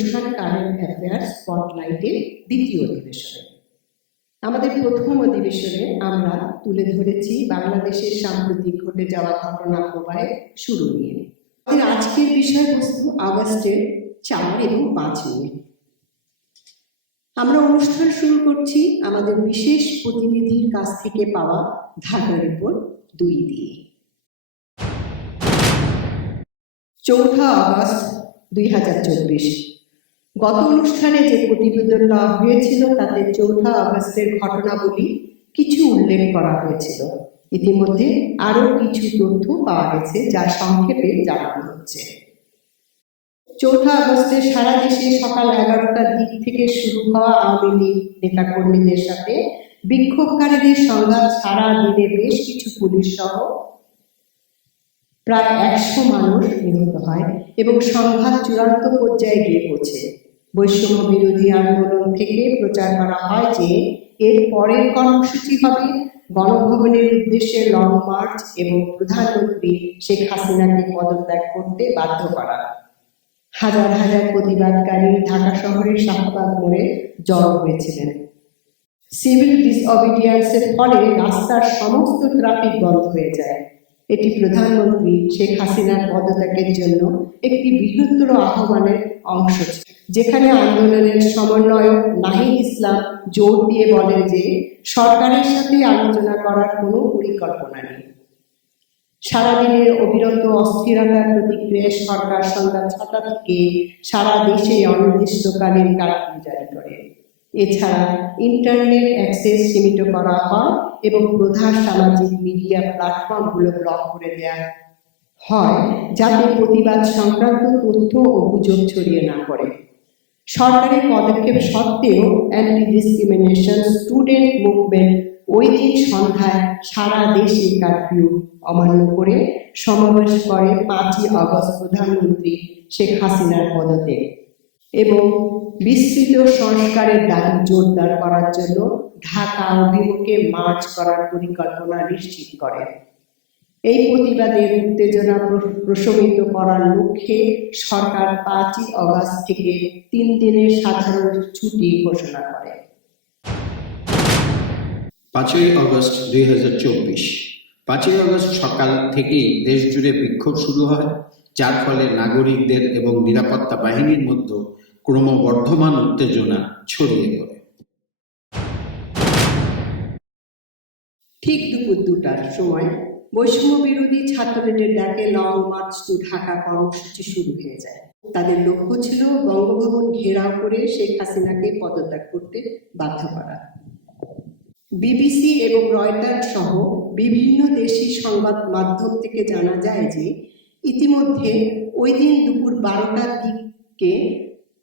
অনুষ্ঠান current affairs স্পটলাইটের দ্বিতীয় অধিবেশনে। আমাদের প্রথম অধিবেশনে আমরা তুলে ধরেছি বাংলাদেশের সাম্প্রতিক ঘটে যাওয়া ঘটনা প্রবাহের শুরু নিয়ে। আমাদের আজকের বিষয়বস্তু আগস্টের 4 এবং 5 নিয়ে। আমরা অনুষ্ঠান শুরু করছি আমাদের বিশেষ প্রতিনিধির কাছ থেকে পাওয়া ঢাকা রিপোর্ট 2 দিয়ে। 4 আগস্ট 2024। গত অনুষ্ঠানে যে প্রতিবেদন দেওয়া হয়েছিল তাতে 4 আগস্টের ঘটনাবলী কিছু উল্লেখ করা হয়েছিল। ইতিমধ্যে আরো কিছু তথ্য পাওয়া গেছে যা সংক্ষেপে জানানো হচ্ছে। 4 আগস্টে সারা দেশে সকাল 11টার দিক থেকে শুরু হওয়া আওয়ামী লীগ নেতাকর্মীদের সাথে বিক্ষোভকারীদের সংঘাত সারা দিনে বেশ কিছু পুলিশ সহ প্রায় 100 মানুষ নিহত হয় এবং সংঘাত চূড়ান্ত পর্যায়ে গিয়ে পৌঁছে। বৈষম্য বিরোধী আন্দোলন থেকে প্রচার করা হয় যে এর পরের কর্মসূচি হবে গণভবনের উদ্দেশ্যে লং মার্চ এবং প্রধানমন্ত্রী শেখ হাসিনাকে পদত্যাগ করতে বাধ্য করা। হাজার হাজার প্রতিবাদকারী ঢাকা শহরের শাহবাগ মোড়ে জড়ো হয়েছিলেন। সিভিল ডিসঅবিডিয়েন্সের ফলে রাস্তার সমস্ত ট্রাফিক বন্ধ হয়ে যায়। এটি প্রধানমন্ত্রী শেখ হাসিনার পদত্যাগের জন্য একটি বৃহত্তর আহ্বানের অংশ, যেখানে আন্দোলনের সমন্বয়ক নাহিদ ইসলাম জোর দিয়ে বলেন যে সরকারের সাথে আলোচনা করার কোনো পরিকল্পনা নেই। সারাদিনের অবিরত অস্থিরতার প্রতিক্রিয়ায় সরকার সন্ধ্যা 6টা থেকে সারা দেশে অনির্দিষ্টকালীন কারফিউ জারি করে। এছাড়া ইন্টারনেট অ্যাক্সেস সীমিত করা হয় এবং প্রধান সামাজিক মিডিয়া প্ল্যাটফর্মগুলো ব্লক করে দেওয়া হয় যাতে প্রতিবাদ সংক্রান্ত তথ্য ও গুজব ছড়িয়ে না পড়ে। সরকারের পদক্ষেপ সত্ত্বেও অ্যান্টি ডিসক্রিমিনেশন স্টুডেন্ট মুভমেন্ট ওই দিন সন্ধ্যায় সারা দেশে কারফিউ অমান্য করে সমাবেশ করে 5 আগস্ট প্রধানমন্ত্রী শেখ হাসিনার পদত্যাগ এবং বিস্তৃত সংস্কারের দাবি জোরদার করার জন্য ঢাকা অভিমুখে মার্চ করার পরিকল্পনা নিশ্চিত করে। এই প্রতিবাদের উত্তেজনা প্রশমিত করার লক্ষ্যে সরকার 5 আগস্ট থেকে 3 দিনের সাধারণ ছুটি ঘোষণা করে। 5 আগস্ট 2024। 5 আগস্ট সকাল থেকেই দেশ জুড়ে বিক্ষোভ শুরু হয়, যার ফলে নাগরিকদের এবং নিরাপত্তা বাহিনীর মধ্যে ক্রমবর্ধমান উত্তেজনা ছড়িয়ে পড়ে। ঠিক দুপুর 2টার সময় বৈষম্য বিরোধী ছাত্রদের ডাকে লং মার্চ টু ঢাকা কর্মসূচি শুরু হয়ে যায়। তাদের লক্ষ্য ছিল বঙ্গভবন ঘেরাও করে শেখ হাসিনাকে পদত্যাগ করতে বাধ্য করা। বিবিসি এবং রয়টার্স সহ বিভিন্ন দেশি সংবাদ মাধ্যম থেকে জানা যায় যে ইতিমধ্যে ওই দিন দুপুর 12টার দিকে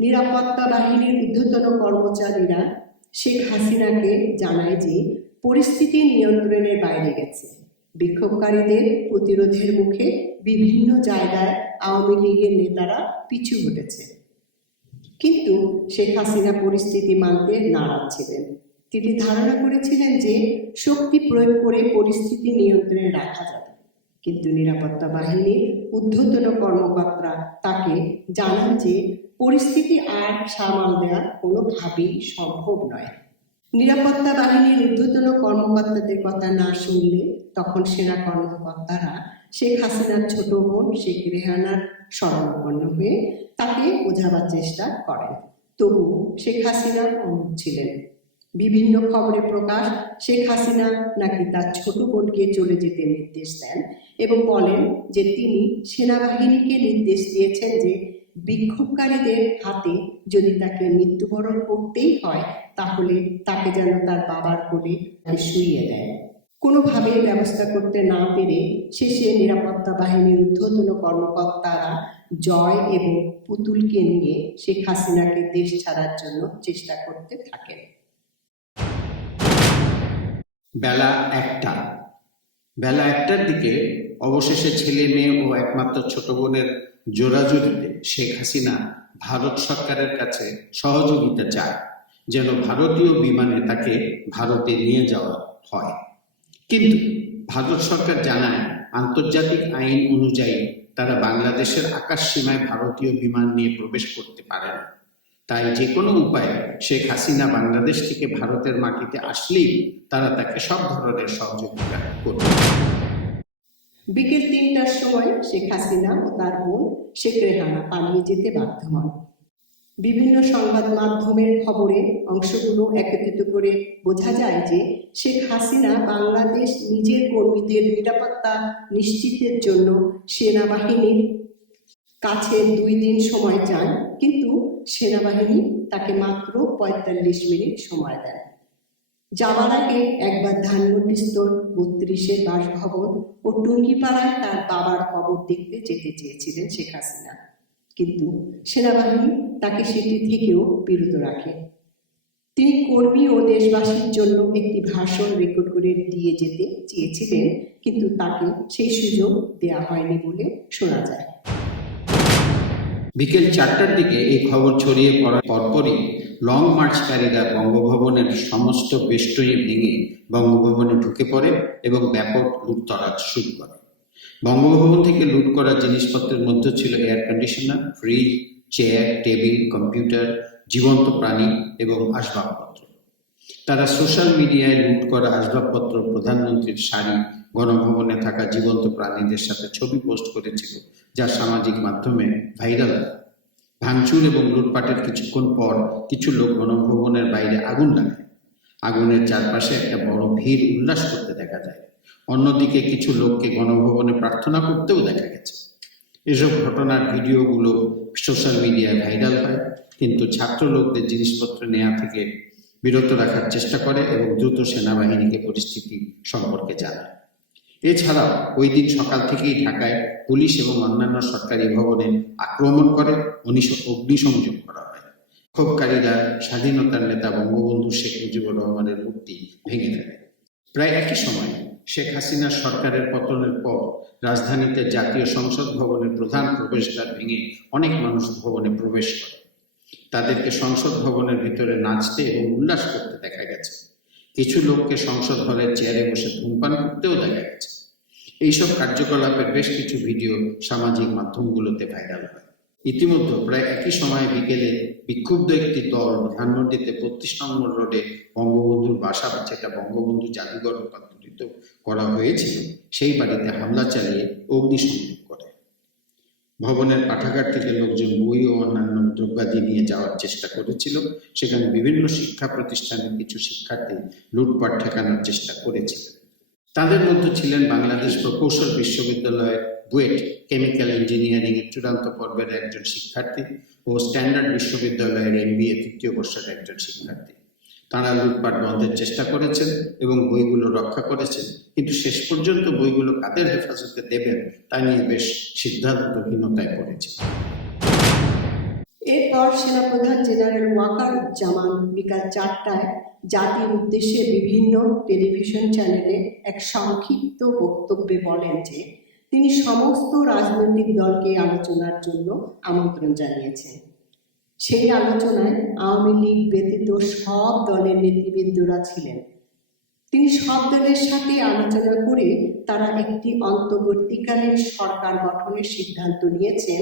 নিরাপত্তা বাহিনীর ঊর্ধ্বতন কর্মচারীরা শেখ হাসিনাকে জানায় যে পরিস্থিতি নিয়ন্ত্রণের বাইরে গেছে। বিক্ষোভকারীদের প্রতিরোধের মুখে বিভিন্ন জায়গায় আওয়ামী লীগের নেতারা পিছু হটেছে, কিন্তু শেখ হাসিনা পরিস্থিতি মানতে নারাজ ছিলেন। তিনি ধারণা করেছিলেন যে শক্তি প্রয়োগ করে পরিস্থিতি নিয়ন্ত্রণে রাখা যাবে, কিন্তু নিরাপত্তা বাহিনীর ঊর্ধ্বতন কর্মকর্তারা তাকে জানান যে পরিস্থিতি আর সামাল দেওয়া কোনোভাবেই সম্ভব নয়। নিরাপত্তা বাহিনীর ঊর্ধ্বতন কর্মকর্তাদের কথা না শুনলে তখন সেনা কর্মকর্তারা শেখ হাসিনার ছোট বোন শেখ রেহানার শরণাপন্ন হয়ে তাকে বোঝাবার চেষ্টা করেন। তবু শেখ হাসিনা অমর ছিলেন। বিভিন্ন খবরে প্রকাশ, শেখ হাসিনা নাকি তার ছোট বোনকে চলে যেতে নির্দেশ দেন এবং বলেন যে তিনি সেনাবাহিনীকে নির্দেশ দিয়েছেন যে বিক্ষোভকারীদের হাতে যদি তাকে মৃত্যুবরণ করতেই হয় তাহলে তাকে যেন তার বাবার কোলে শুইয়ে দেয়। কোনোভাবে ব্যবস্থা করতে না পেরে শেষে নিরাপত্তা বাহিনীর ঊর্ধ্বতন কর্মকর্তারা জয় এবং পুতুলকে নিয়ে শেখ হাসিনাকে দেশ ছাড়ার জন্য চেষ্টা করতে থাকেন। বেলা 1টার দিকে অবশেষে ছেলে মেয়ে ও একমাত্র ছোট বোনের জোরাজুরিতে শেখ হাসিনা ভারত সরকারের কাছে সহযোগিতা চায় যেন ভারতীয় বিমানে তাকে ভারতে নিয়ে যাওয়া হয়, কিন্তু ভারত সরকার জানায় আন্তর্জাতিক আইন অনুযায়ী তারা বাংলাদেশের আকাশ সীমায় ভারতীয় বিমান নিয়ে প্রবেশ করতে পারে না। তাই যে কোনো উপায়ে শেখ হাসিনা বাংলাদেশ থেকে ভারতের মাটিতে আসলেই তারা তাকে সব ধরনের সহযোগিতা করবে। বিকেল 3টার সময় শেখ হাসিনা ও তার বোন শেখ রেহানা পালিয়ে যেতে বাধ্য হন। বিভিন্ন সংবাদ মাধ্যমের খবরে অংশগুলো একত্রিত করে বোঝা যায় যে শেখ হাসিনা বাংলাদেশ নিজের কর্মীদের নিরাপত্তা নিশ্চিতের জন্য সেনাবাহিনীর কাছে 2 দিন সময় চান, কিন্তু সেনাবাহিনী তাকে মাত্র 45 মিনিট সময় দেয়। যাওয়ার আগে একবার ধানমন্ডিস্থ 32-এর বাসভবন ও টুঙ্গিপাড়ায় তার বাবার কবর দেখতে যেতে চেয়েছিলেন শেখ হাসিনা, কিন্তু সেনাবাহিনী তাকে সেটি থেকেও বিরত রাখে। তিনি কর্মী ও দেশবাসীর জন্য একটি ভাষণ রেকর্ড করে দিয়ে যেতে চেয়েছিলেন, কিন্তু তাকে সেই সুযোগ দেয়া হয়নি বলে শোনা যায়। বিকেল 4টার দিকে এই খবর ছড়িয়ে পড়ার পরপরই লং মার্চকারীরা বঙ্গভবনের সমস্ত বেষ্টনী ভেঙে বঙ্গভবনে ঢুকে পড়ে এবং ব্যাপক লুটতরাজ শুরু করে। বঙ্গভবন থেকে লুট করা জিনিসপত্রের মধ্যে ছিল air conditioner, fridge, chair, table, computer, জীবন্ত প্রাণী এবং আসবাবপত্র। তারা সোশ্যাল মিডিয়ায় লুট করা আসবাবপত্র, প্রধানমন্ত্রীর শাড়ি, গণভবনে থাকা জীবন্ত প্রাণীদের সাথে ছবি পোস্ট করেছিল, যা সামাজিক মাধ্যমে ভাইরাল হয়। ভাঙচুর এবং লুটপাটের কিছুক্ষণ পর কিছু লোক গণভবনের বাইরে আগুন লাগায়। আগুনের চারপাশে একটা বড় ভিড় উল্লাস করতে দেখা যায়। অন্যদিকে কিছু লোককে গণভবনে প্রার্থনা করতেও দেখা গেছে। এসব ঘটনার ভিডিওগুলো সোশ্যাল মিডিয়ায় ভাইরাল হয়, কিন্তু ছাত্র লোকদের জিনিসপত্র নেওয়া থেকে বিরত রাখার চেষ্টা করে এবং দ্রুত সেনাবাহিনীকে পরিস্থিতি সম্পর্কে জানায়। এছাড়াও ওই দিন সকাল থেকেই ঢাকায় পুলিশ এবং অন্যান্য সরকারি ভবনে আক্রমণ করে অগ্নিসংযোগ করা হয়। বিক্ষোভকারীরা স্বাধীনতার নেতা বঙ্গবন্ধু শেখ মুজিবুর রহমানের মূর্তি ভেঙে ফেলে। প্রায় একই সময় শেখ হাসিনার সরকারের পতনের পর রাজধানীতে জাতীয় সংসদ ভবনের প্রধান প্রবেশদ্বার ভেঙে অনেক মানুষ ভবনে প্রবেশ করে। তাদেরকে সংসদ ভবনের ভিতরে নাচতে এবং উল্লাস করতে দেখা গেছে। কিছু লোককে সংসদ হলের চেয়ারে বসে ধূমপান করতেও দেখা গেছে। এইসব কার্যকলাপের বেশ কিছু ভিডিও সামাজিক মাধ্যমগুলোতে ভাইরাল হয়। ইতিমধ্যে প্রায় একই সময় বিকেলে বিক্ষুব্ধ একটি দল ধানমন্ডিতে 32 নম্বর রোডে বঙ্গবন্ধুর বাসা, যেটা বঙ্গবন্ধু জাদুঘর রূপান্তরিত করা হয়েছিল, সেই বাড়িতে হামলা চালিয়ে অগ্নিসংযোগ করে। ভবনের পাঠাগার থেকে লোকজন বই ও অন্যান্য দ্রব্যাদি নিয়ে যাওয়ার চেষ্টা করেছিল। সেখানে বিভিন্ন শিক্ষা প্রতিষ্ঠানের কিছু শিক্ষার্থী লুটপাট ঠেকানোর চেষ্টা করেছিল। তাদের মধ্যে ছিলেন বাংলাদেশ প্রকৌশল বিশ্ববিদ্যালয়ের বুয়েট কেমিক্যাল ইঞ্জিনিয়ারিং এর চূড়ান্ত পর্বের একজন শিক্ষার্থী ও স্ট্যান্ডার্ড বিশ্ববিদ্যালয়ের MBA 3য় বর্ষের একজন শিক্ষার্থী। তারা লুটপাট বন্ধের চেষ্টা করেছেন এবং বইগুলো রক্ষা করেছেন, কিন্তু শেষ পর্যন্ত বইগুলো কাদের হেফাজতে দেবেন তা নিয়ে বেশ সিদ্ধান্তহীনতায় পড়েছে। এরপর সেনাপ্রধান জেনারেল ওয়াকারুজ্জামান বিকাল 4টায় জাতির উদ্দেশ্যে বিভিন্ন টেলিভিশন চ্যানেলে এক সংক্ষিপ্ত বক্তব্যে বলেন যে তিনি সমস্ত রাজনৈতিক দলকে আলোচনার জন্য আমন্ত্রণ জানিয়েছেন। সেই আলোচনায় আওয়ামী লীগ ব্যতীত সব দলের নেতৃবৃন্দরা ছিলেন। তিনি সব দলের সাথে আলোচনা করে তারা একটি অন্তর্বর্তীকালীন সরকার গঠনের সিদ্ধান্ত নিয়েছেন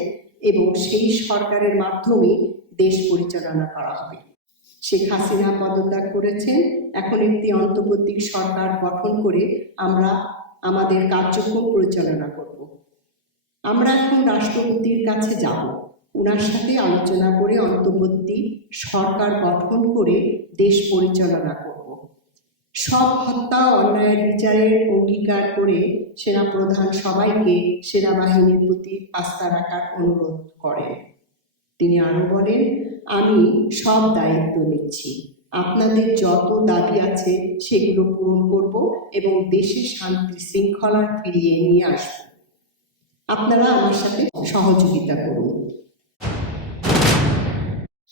এবং সেই সরকারের মাধ্যমে দেশ পরিচালনা করা হবে। শেখ হাসিনা পদত্যাগ করেছেন। এখন একটি অন্তর্বর্তী সরকার গঠন করে আমরা আমাদের কার্যক্রম পরিচালনা করব। আমরা এখন রাষ্ট্রপতির কাছে যাব, ওনার সাথে আলোচনা করে অন্তর্বর্তী সরকার গঠন করে দেশ পরিচালনা করব। সব হত্যা অন্যায়ের বিচারের অঙ্গীকার করে সেনাপ্রধান সবাইকে সেনাবাহিনীর প্রতি আস্থা রাখার অনুরোধ করেন। তিনি আরো বলেন, আমি সব দায়িত্ব নিচ্ছি, আপনাদের যত দাবি আছে সেগুলো পূরণ করব এবং দেশে শান্তি শৃঙ্খলা ফিরিয়ে নিয়ে আসব। আপনারা আমার সাথে সহযোগিতা করুন।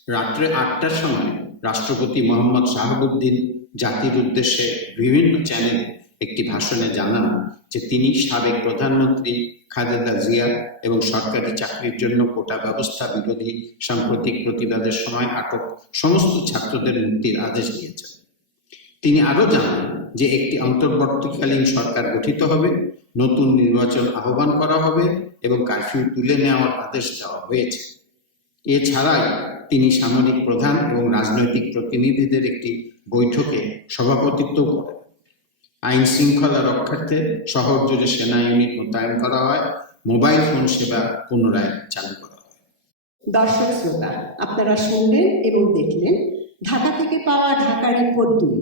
রাত্রে 8টার সময় রাষ্ট্রপতি মোহাম্মদ শাহাবুদ্দিন জাতির উদ্দেশ্যে বিভিন্ন চ্যানেলে একটি ভাষণে জানান যে তিনি সাবেক প্রধানমন্ত্রী খালেদা জিয়া এবং সরকারি চাকরির জন্য কোটা ব্যবস্থা বিরোধী সাম্প্রতিক প্রতিবাদের সময় আটক সমস্ত ছাত্রদের মুক্তির আদেশ দিয়েছেন। তিনি আরও জানান যে একটি অন্তর্বর্তীকালীন সরকার গঠিত হবে, নতুন নির্বাচন আহ্বান করা হবে এবং কারফিউ তুলে নেওয়ার আদেশ দেওয়া হয়েছে। এছাড়াই তিনি সামরিক প্রধান এবং রাজনৈতিক প্রতিনিধিদের একটি বৈঠকে সভাপতিত্ব করেন। আইন শৃঙ্খলা রক্ষার্থে শহর জুড়ে সেনা ইউনিট মোতায়েন করা হয়, মোবাইল ফোন সেবা পুনরায় চালু করা হয়। দর্শক শ্রোতা, আপনারা শুনলেন এবং দেখলেন ঢাকা থেকে পাওয়া ঢাকা রিপোর্ট 2।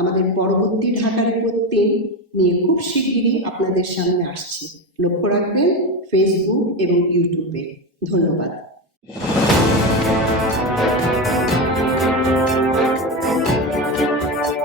আমাদের পরবর্তী ঢাকা রিপোর্ট 3 নিয়ে খুব শিগগিরই আপনাদের সামনে আসছি। লক্ষ্য রাখবেন ফেসবুক এবং ইউটিউবে। ধন্যবাদ।